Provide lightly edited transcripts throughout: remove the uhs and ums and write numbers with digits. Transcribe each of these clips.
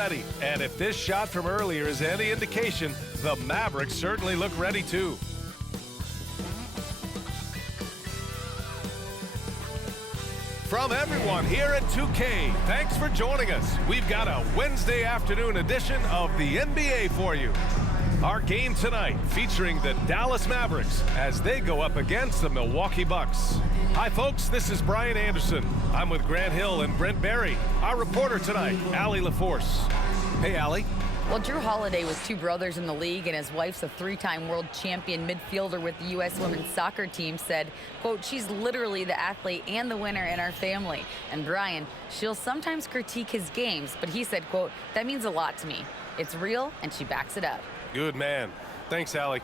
ready. And if this shot from earlier is any indication, the Mavericks certainly look ready too. From everyone here at 2K, thanks for joining us. We've got a Wednesday afternoon edition of the NBA for you. Our game tonight featuring the Dallas Mavericks as they go up against the Milwaukee Bucks. Hi folks, this is Brian Anderson. I'm with Grant Hill and Brent Barry. Our reporter tonight, Allie LaForce. Hey Allie. Well, Drew Holiday was two brothers in the league, and his wife's a three-time world champion midfielder with the U.S. women's soccer team, said, quote, she's literally the athlete and the winner in our family. And Brian, she'll sometimes critique his games, but he said, quote, that means a lot to me. It's real, and she backs it up. Good man. Thanks, Allie.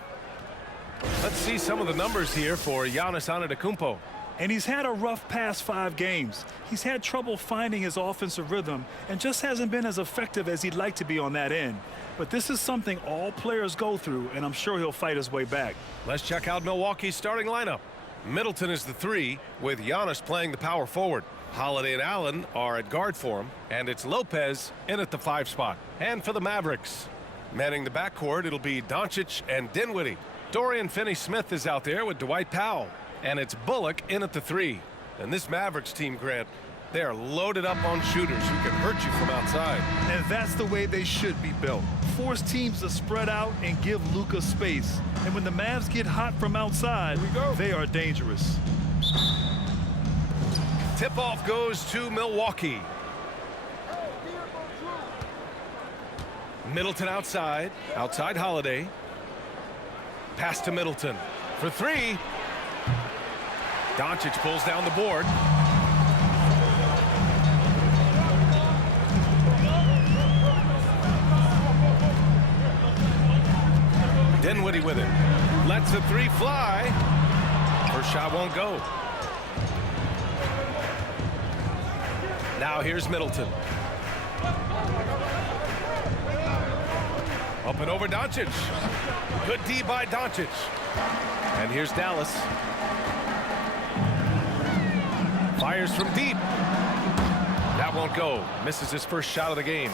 Let's see some of the numbers here for Giannis Antetokounmpo. And he's had a rough past 5 games. He's had trouble finding his offensive rhythm and just hasn't been as effective as he'd like to be on that end. But this is something all players go through, and I'm sure he'll fight his way back. Let's check out Milwaukee's starting lineup. Middleton is the 3, with Giannis playing the power forward. Holiday and Allen are at guard for him, and it's Lopez in at the 5 spot. And for the Mavericks, manning the backcourt, it'll be Doncic and Dinwiddie. Dorian Finney-Smith is out there with Dwight Powell. And it's Bullock in at the 3. And this Mavericks team, Grant, they are loaded up on shooters who can hurt you from outside. And that's the way they should be built. Force teams to spread out and give Luka space. And when the Mavs get hot from outside, they are dangerous. Tip-off goes to Milwaukee. Middleton outside. Outside Holiday. Pass to Middleton for 3. Doncic pulls down the board. Dinwiddie with it. Lets the 3 fly. First shot won't go. Now here's Middleton. Up and over Doncic. Good D by Doncic. And here's Dallas. Fires from deep. That won't go. Misses his first shot of the game.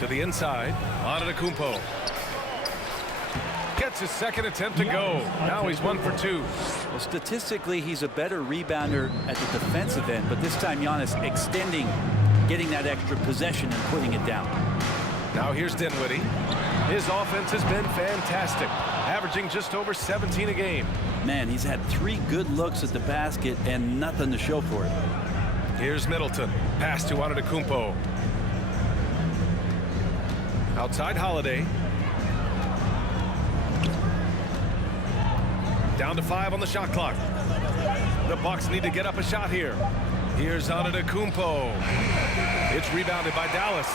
To the inside. Antetokounmpo. Gets his second attempt to go. Now he's 1 for 2. Well, statistically, he's a better rebounder at the defensive end, but this time Giannis extending, getting that extra possession and putting it down. Now here's Dinwiddie. His offense has been fantastic, averaging just over 17 a game. Man, he's had 3 good looks at the basket and nothing to show for it. Here's Middleton. Pass to Antetokounmpo. Outside Holiday. Down to 5 on the shot clock. The Bucks need to get up a shot here. Here's Antetokounmpo. It's rebounded by Dallas.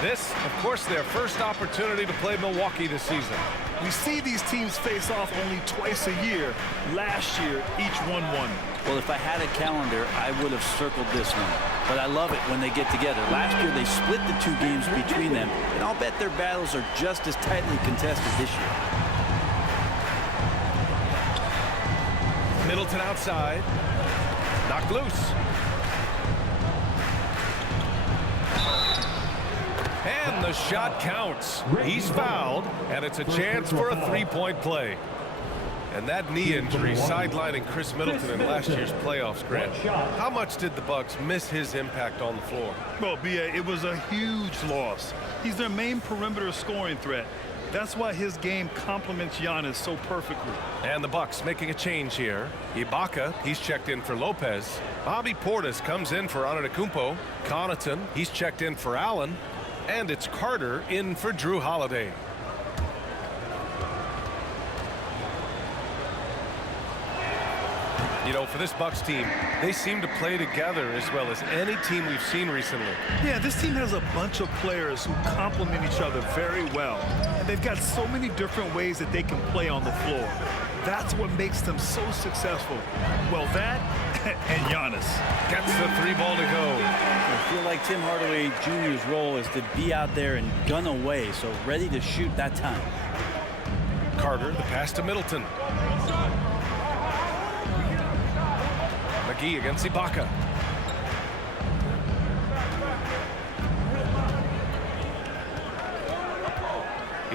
This, of course, their first opportunity to play Milwaukee this season. We see these teams face off only twice a year. Last year, each won 1. Well, if I had a calendar, I would have circled this one. But I love it when they get together. Last year, they split the 2 games between them, and I'll bet their battles are just as tightly contested this year. Middleton outside. Knocked loose. And the shot counts. He's fouled, and it's a chance for a 3-point play. And that knee injury sidelining Chris Middleton in last year's playoffs, Grant. How much did the Bucks miss his impact on the floor? Well, B.A., it was a huge loss. He's their main perimeter scoring threat. That's why his game complements Giannis so perfectly. And the Bucks making a change here. Ibaka, he's checked in for Lopez. Bobby Portis comes in for Antetokounmpo. Connaughton, he's checked in for Allen. And it's Carter in for Drew Holiday. You know, for this Bucks team, they seem to play together as well as any team we've seen recently. Yeah, this team has a bunch of players who complement each other very well. And they've got so many different ways that they can play on the floor. That's what makes them so successful. Well, that and Giannis. Gets the 3 ball to go. I feel like Tim Hardaway Jr.'s role is to be out there and gun away, so ready to shoot that time. Carter, the pass to Middleton. McGee against Ibaka.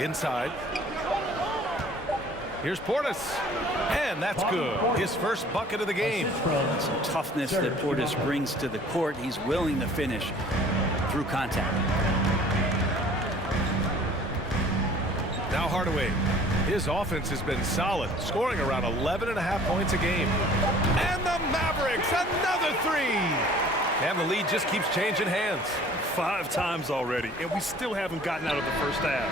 Inside. Here's Portis. And that's good. His first bucket of the game. Some toughness that Portis brings to the court. He's willing to finish through contact. Now Hardaway. His offense has been solid, scoring around 11.5 points a game. And the Mavericks, another three. And the lead just keeps changing hands. 5 times already, and we still haven't gotten out of the first half.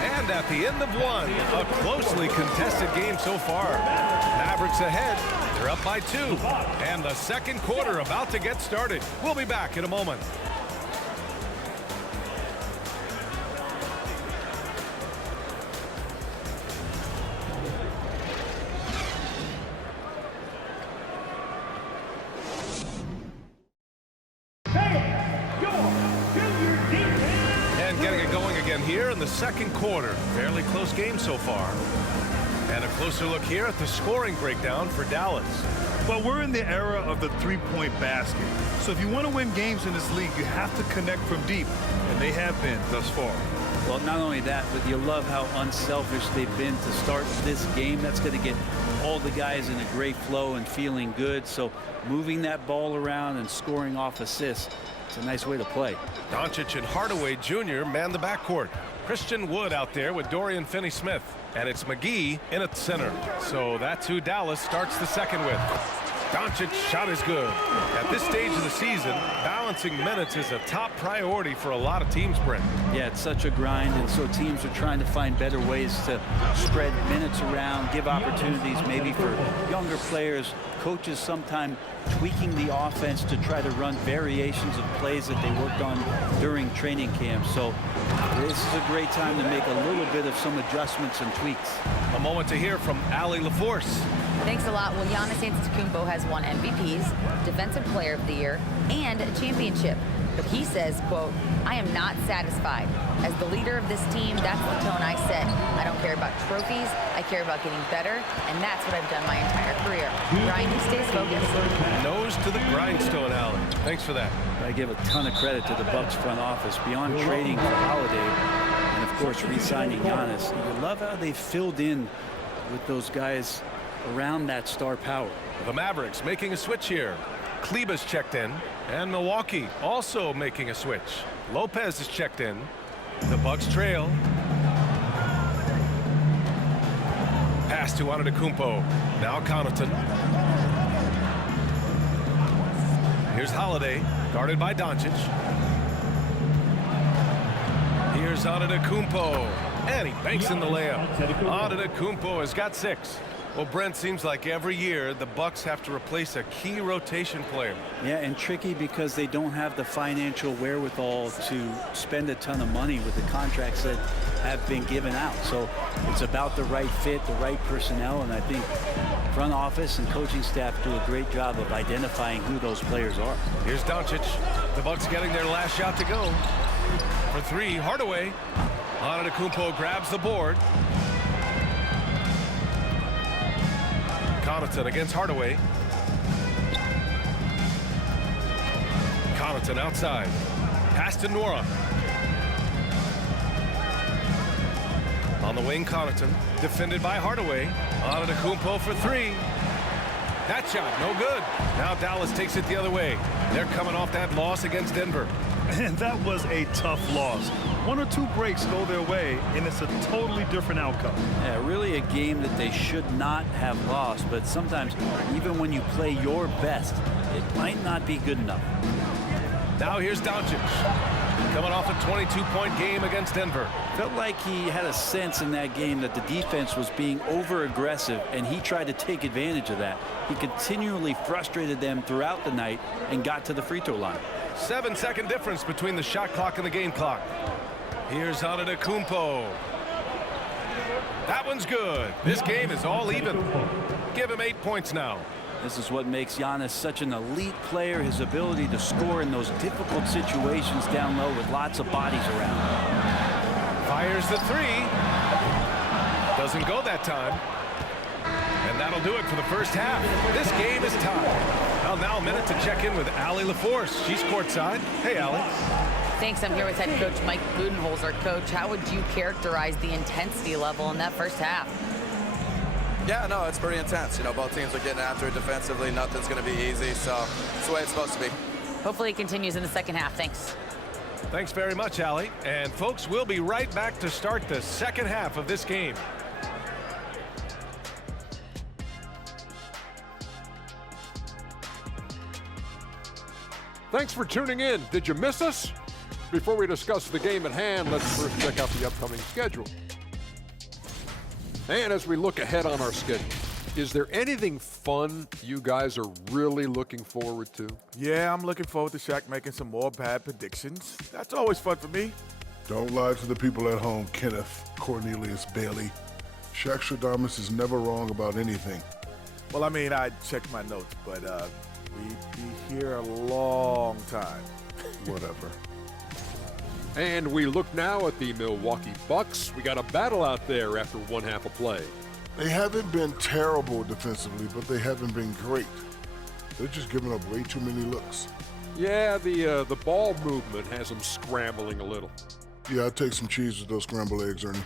And at the end of one, a closely contested game so far. Mavericks ahead. They're up by 2. And the second quarter about to get started. We'll be back in a moment. Getting it going again here in the second quarter. Fairly close game so far. And a closer look here at the scoring breakdown for Dallas. Well, we're in the era of the three-point basket. So if you want to win games in this league, you have to connect from deep. And they have been thus far. Well, not only that, but you love how unselfish they've been to start this game. That's going to get all the guys in a great flow and feeling good. So moving that ball around and scoring off assists, it's a nice way to play. Doncic and Hardaway Jr. man the backcourt. Christian Wood out there with Dorian Finney-Smith. And it's McGee in at center. So that's who Dallas starts the second with. Doncic's shot is good. At this stage of the season, balancing minutes is a top priority for a lot of teams, Brent. Yeah, it's such a grind, and so teams are trying to find better ways to spread minutes around, give opportunities maybe for younger players. Coaches sometimes tweaking the offense to try to run variations of plays that they worked on during training camp. So this is a great time to make a little bit of some adjustments and tweaks. A moment to hear from Allie LaForce. Thanks a lot. Well, Giannis Antetokounmpo has won MVPs, Defensive Player of the Year, and a championship. But he says, quote, "I am not satisfied. As the leader of this team, that's the tone I set. I don't care about trophies. I care about getting better, and that's what I've done my entire career." Brian, he stays focused. Nose to the grindstone, Allen. Thanks for that. I give a ton of credit to the Bucks front office. Beyond trading for Holiday and, of course, re-signing Giannis, you love how they filled in with those guys around that star power. The Mavericks making a switch here. Kleber's checked in, and Milwaukee also making a switch. Lopez is checked in. The Bucks trail. Pass to Antetokounmpo. Now Connaughton. Here's Holiday, guarded by Doncic. Here's Antetokounmpo, and he banks in the layup. Antetokounmpo has got 6. Well, Brent, seems like every year the Bucks have to replace a key rotation player. Yeah, and tricky because they don't have the financial wherewithal to spend a ton of money with the contracts that have been given out. So it's about the right fit, the right personnel, and I think front office and coaching staff do a great job of identifying who those players are. Here's Doncic. The Bucks getting their last shot to go. For 3, Hardaway. Antetokounmpo grabs the board. Connaughton against Hardaway. Connaughton outside. Pass to Nora. On the wing, Connaughton. Defended by Hardaway. Antetokounmpo for 3. That shot, no good. Now Dallas takes it the other way. They're coming off that loss against Denver. And that was a tough loss. 1 or 2 breaks go their way, and it's a totally different outcome. Yeah, really a game that they should not have lost, but sometimes even when you play your best, it might not be good enough. Now here's Doncic, coming off a 22-point game against Denver. Felt like he had a sense in that game that the defense was being over-aggressive, and he tried to take advantage of that. He continually frustrated them throughout the night and got to the free throw line. 7-second difference between the shot clock and the game clock. Here's Antetokounmpo. That one's good. This game is all even. Give him 8 points now. This is what makes Giannis such an elite player, his ability to score in those difficult situations down low with lots of bodies around. Fires the 3. Doesn't go that time. And that'll do it for the first half. This game is tied. Well, now a minute to check in with Allie LaForce. She's courtside. Hey, Allie. Thanks. I'm here with head coach Mike Budenholzer. Coach, how would you characterize the intensity level in that first half? Yeah, no, it's pretty intense. You know, both teams are getting after it defensively. Nothing's going to be easy, so it's the way it's supposed to be. Hopefully it continues in the second half. Thanks. Thanks very much, Allie. And folks, we'll be right back to start the second half of this game. Thanks for tuning in. Did you miss us? Before we discuss the game at hand, let's first check out the upcoming schedule. And as we look ahead on our schedule, is there anything fun you guys are really looking forward to? Yeah, I'm looking forward to Shaq making some more bad predictions. That's always fun for me. Don't lie to the people at home, Kenneth Cornelius Bailey. Shaq Stradamus is never wrong about anything. Well, I mean, I checked my notes, but we'd be here a long time. Whatever. And we look now at the Milwaukee Bucks. We got a battle out there after one half of play. They haven't been terrible defensively, but they haven't been great. They're just giving up way too many looks. Yeah, the ball movement has them scrambling a little. Yeah, I'd take some cheese with those scrambled eggs, Ernie.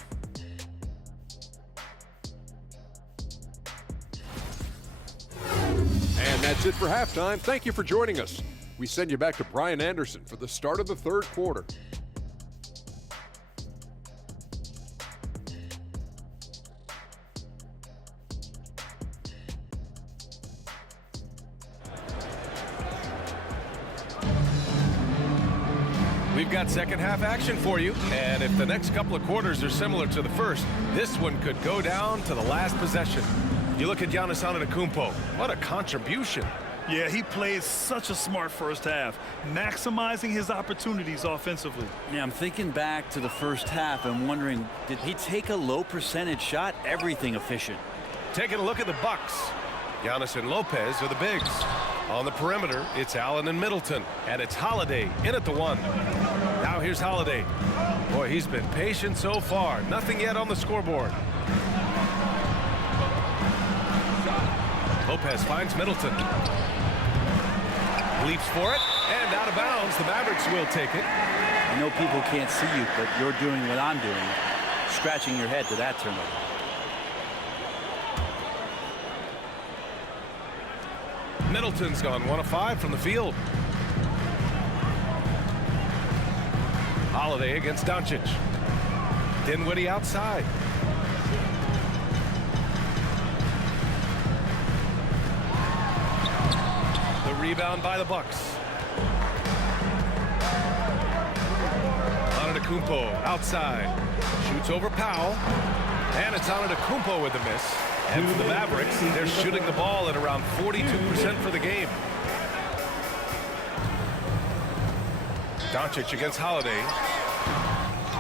And that's it for halftime. Thank you for joining us. We send you back to Brian Anderson for the start of the third quarter. We've got second half action for you, and if the next couple of quarters are similar to the first, this one could go down to the last possession. You look at Giannis Antetokounmpo. What a contribution. Yeah, he played such a smart first half, maximizing his opportunities offensively. Yeah, I'm thinking back to the first half and wondering, did he take a low percentage shot? Everything efficient. Taking a look at the Bucks. Giannis and Lopez are the bigs. On the perimeter, it's Allen and Middleton, and it's Holiday in at the one. Now here's Holiday. Boy, he's been patient so far. Nothing yet on the scoreboard. Lopez finds Middleton. Leaps for it, and out of bounds. The Mavericks will take it. I know people can't see you, but you're doing what I'm doing, scratching your head to that turnover. Middleton's gone 1 of 5 from the field. Holiday against Doncic. Dinwiddie outside. The rebound by the Bucks. Antetokounmpo outside. Shoots over Powell. And it's Antetokounmpo with the miss. And for the Mavericks, they're shooting the ball at around 42% for the game. Doncic against Holiday.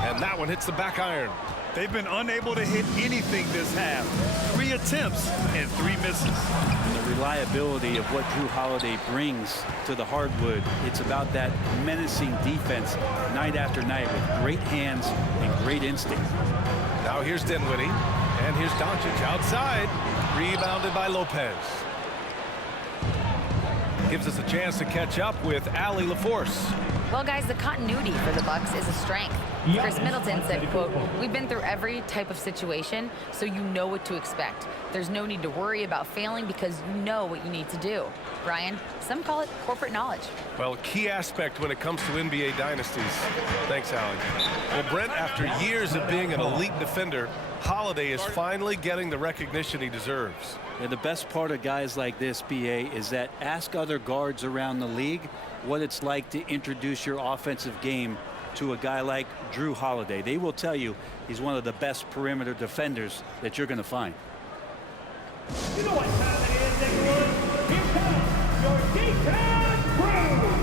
And that one hits the back iron. They've been unable to hit anything this half. 3 attempts and 3 misses. And the reliability of what Drew Holiday brings to the hardwood, it's about that menacing defense night after night with great hands and great instinct. Now here's Dinwiddie. And here's Doncic outside. Rebounded by Lopez. Gives us a chance to catch up with Allie LaForce. Well, guys, the continuity for the Bucks is a strength. Chris Middleton said, quote, "We've been through every type of situation, so you know what to expect. There's no need to worry about failing because you know what you need to do." Brian, some call it corporate knowledge. Well, key aspect when it comes to NBA dynasties. Thanks, Allie. Well, Brent, after years of being an elite defender, Holiday is finally getting the recognition he deserves. And the best part of guys like this, BA, is that ask other guards around the league what it's like to introduce your offensive game to a guy like Drew Holiday. They will tell you he's one of the best perimeter defenders that you're going to find. You know what time it is, everyone? Here comes your defense crew!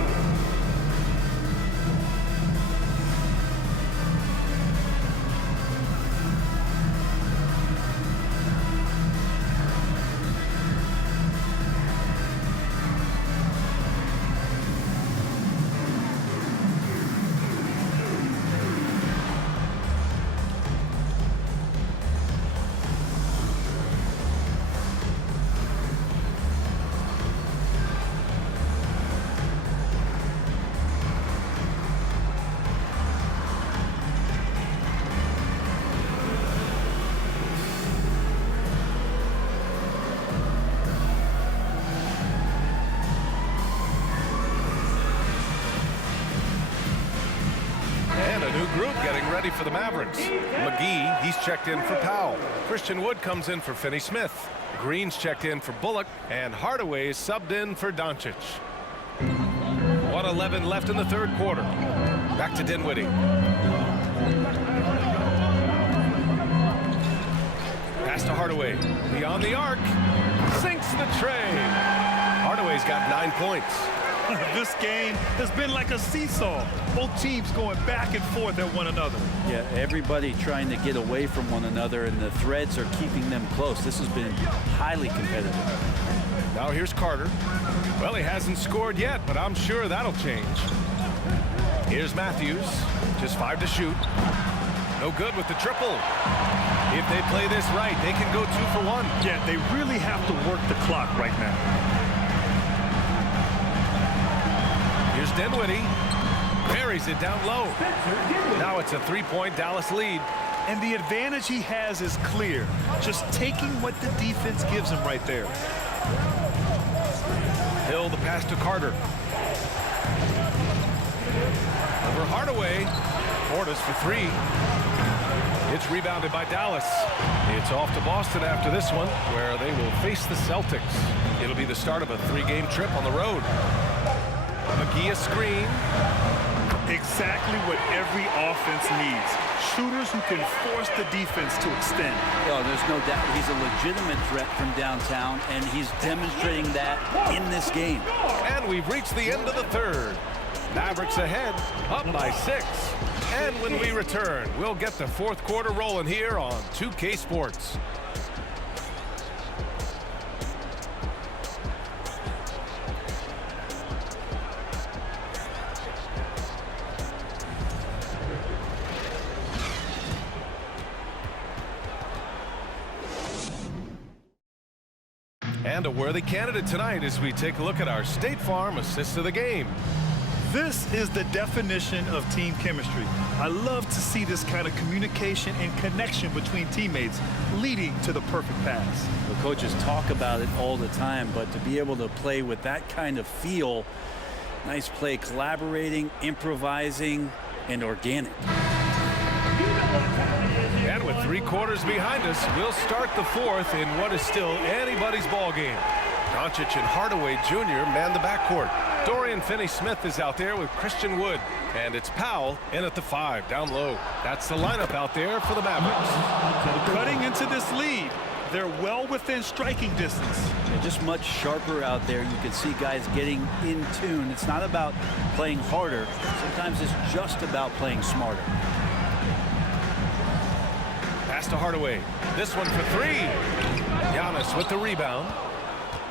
group getting ready for the Mavericks. McGee, he's checked in for Powell. Christian Wood comes in for Finney-Smith. Green's checked in for Bullock, and Hardaway is subbed in for Doncic. 1:11 left in the third quarter. Back to Dinwiddie. Pass to Hardaway. Beyond the arc. Sinks the tray. Hardaway's got 9 points. This game has been like a seesaw. Both teams going back and forth at one another. Yeah, everybody trying to get away from one another, and the threads are keeping them close. This has been highly competitive. Now here's Carter. Well, he hasn't scored yet, but I'm sure that'll change. Here's Matthews. Just 5 to shoot. No good with the triple. If they play this right, they can go 2 for 1. Yeah, they really have to work the clock right now. Here's Dinwiddie. Buries it down low. Now it's a 3-point Dallas lead. And the advantage he has is clear. Just taking what the defense gives him right there. Hill, the pass to Carter. Over Hardaway. Portis for 3. It's rebounded by Dallas. It's off to Boston after this one, where they will face the Celtics. It'll be the start of a 3-game trip on the road. McGee a screen. Exactly what every offense needs. Shooters who can force the defense to extend. Oh, there's no doubt he's a legitimate threat from downtown, and he's demonstrating that in this game. And we've reached the end of the third. Mavericks ahead, up by 6. And when we return, we'll get the fourth quarter rolling here on 2K Sports. And a worthy candidate tonight as we take a look at our State Farm assist of the game. This is the definition of team chemistry. I love to see this kind of communication and connection between teammates leading to the perfect pass. The coaches talk about it all the time, but to be able to play with that kind of feel, nice play, collaborating, improvising, and organic. And with 3 quarters behind us, we'll start the fourth in what is still anybody's ball game. Doncic and Hardaway Jr. man the backcourt. Dorian Finney-Smith is out there with Christian Wood. And it's Powell in at the 5, down low. That's the lineup out there for the Mavericks. Cutting into this lead, they're well within striking distance. They're just much sharper out there. You can see guys getting in tune. It's not about playing harder. Sometimes it's just about playing smarter. Pass to Hardaway. This one for 3. Giannis with the rebound.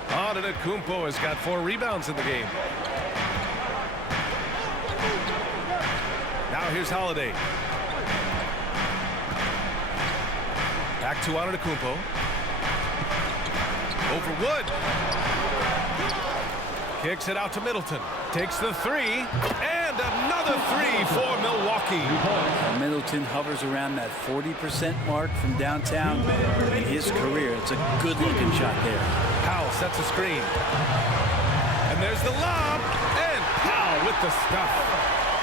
Antetokounmpo has got 4 rebounds in the game. Now here's Holiday. Back to Antetokounmpo. Over Wood. Kicks it out to Middleton. Takes the 3. And another 3 for Milwaukee. Middleton hovers around that 40% mark from downtown in his career. It's a good-looking shot there. Powell sets a screen. And there's the lob. And Powell with the stuff.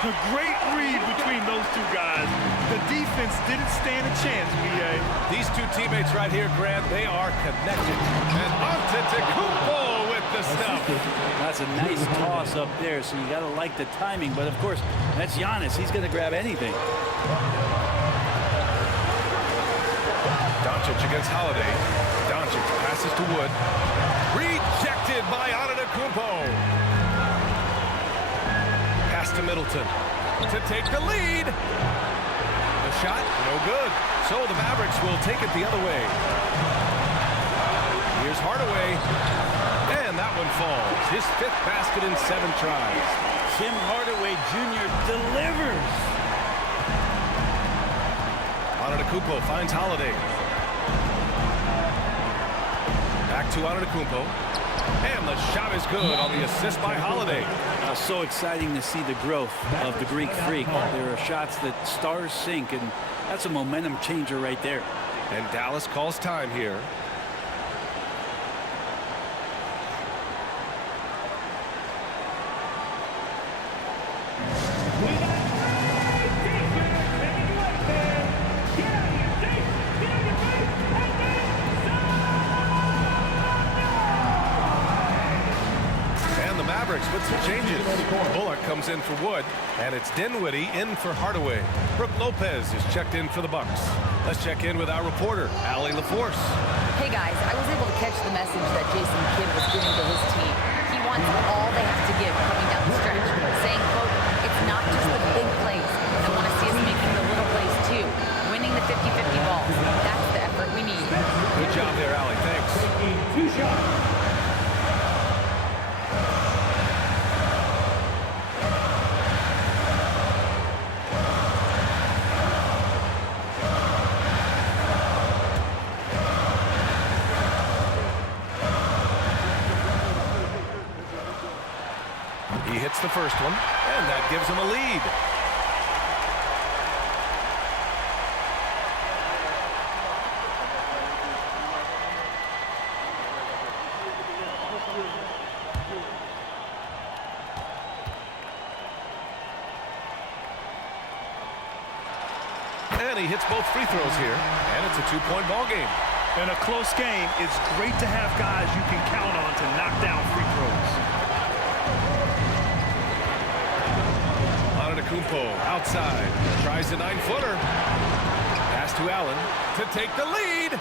A great read between those 2 guys. The defense didn't stand a chance, B.A. These 2 teammates right here, Grant, they are connected. And Antetokounmpo with the stuff. That's a nice toss up there, so you got to like the timing. But, of course, that's Giannis. He's going to grab anything. Doncic against Holiday. Doncic passes to Wood. Rejected by Antetokounmpo. Pass to Middleton to take the lead. The shot, no good. So the Mavericks will take it the other way. Here's Hardaway. And that one falls. His 5th basket in 7 tries. Tim Hardaway Jr. delivers. Antetokounmpo finds Holiday. Back to Antetokounmpo. And the shot is good on the assist by Holiday. So exciting to see the growth of the Greek Freak. There are shots that stars sink, and that's a momentum changer right there. And Dallas calls time here. with some changes. Bullock comes in for Wood, and it's Dinwiddie in for Hardaway. Brooke Lopez is checked in for the Bucks. Let's check in with our reporter, Allie LaForce. Hey guys, I was able to catch the message that Jason Kidd was giving to his team. He wants all they have to give coming down the stretch, saying, quote, it's not just the big plays. I want to see us making the little plays too, winning the 50-50 balls. That's the effort we need. Good job there, Allie. Thanks. Taking 2 shots. He hits the first one, and that gives him a lead. And he hits both free throws here, and it's a 2-point ball game. In a close game, it's great to have guys you can count on to knock down free throws. Kumpo outside, tries the 9-footer. Pass to Allen to take the lead.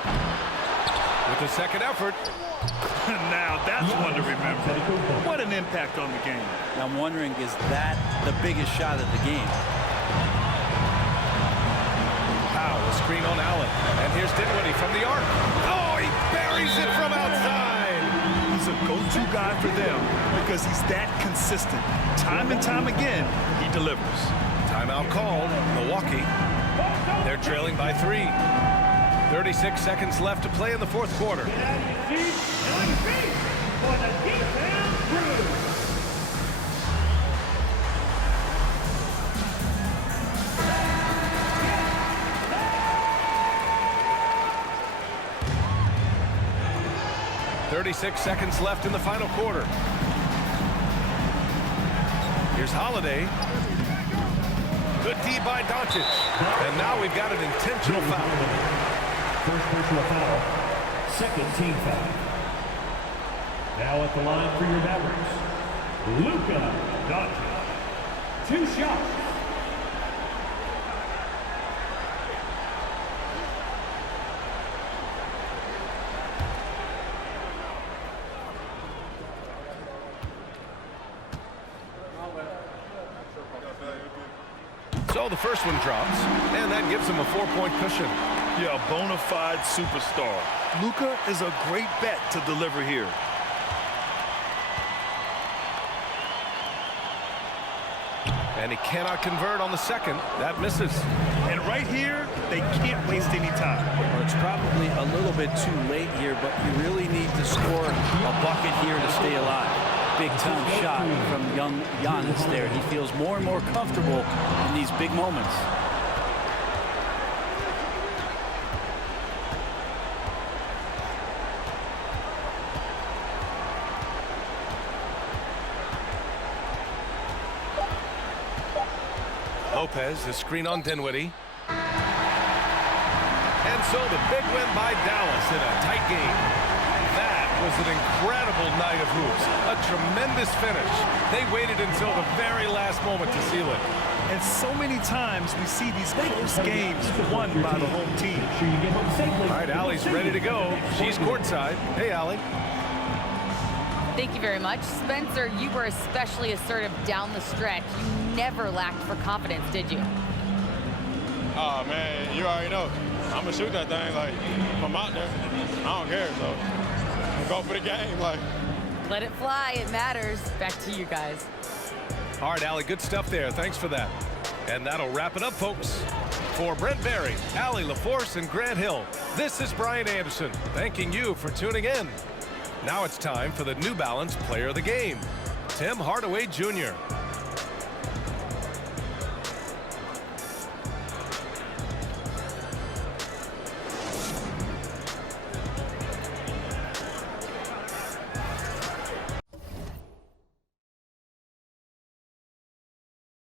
With the second effort. Now that's one to remember. What an impact on the game. I'm wondering, is that the biggest shot of the game? Powell, a screen on Allen. And here's Dinwiddie from the arc. Oh, he buries it from outside. He's a go-to guy for them because he's that consistent. Time and time again, he delivers. Timeout called. Milwaukee. They're trailing by 3. 36 seconds left to play in the fourth quarter. Get out of your seats and on your feet for the Geektown Crew. .36 seconds left in the final quarter. Here's Holiday. Good D by Doncic. And now we've got an intentional foul. First personal foul. Second team foul. Now at the line for your Mavericks, Luka Doncic. 2 shots. So the first one drops, and that gives him a 4-point cushion. Yeah, a bona fide superstar. Luka is a great bet to deliver here. And he cannot convert on the second. That misses. And right here, they can't waste any time. Well, it's probably a little bit too late here, but you really need to score a bucket here to stay alive. Big-time shot from young Giannis there. He feels more and more comfortable in these big moments. Lopez, the screen on Dinwiddie. And so the big win by Dallas in a tight game. That was an incredible night of hoops. A tremendous finish. They waited until the very last moment to seal it. And so many times we see these close games won by the home team. All right, Allie's ready to go. She's courtside. Hey, Allie. Thank you very much. Spencer, you were especially assertive down the stretch. You never lacked for confidence, did you? Oh, man, you already know. I'm going to shoot that thing, like, if I'm out there. I don't care, so I'm going for the game, like. Let it fly. It matters. Back to you guys. All right, Allie, good stuff there. Thanks for that. And that'll wrap it up, folks. For Brent Barry, Allie LaForce, and Grant Hill, this is Brian Anderson, thanking you for tuning in. Now it's time for the New Balance Player of the Game, Tim Hardaway Jr.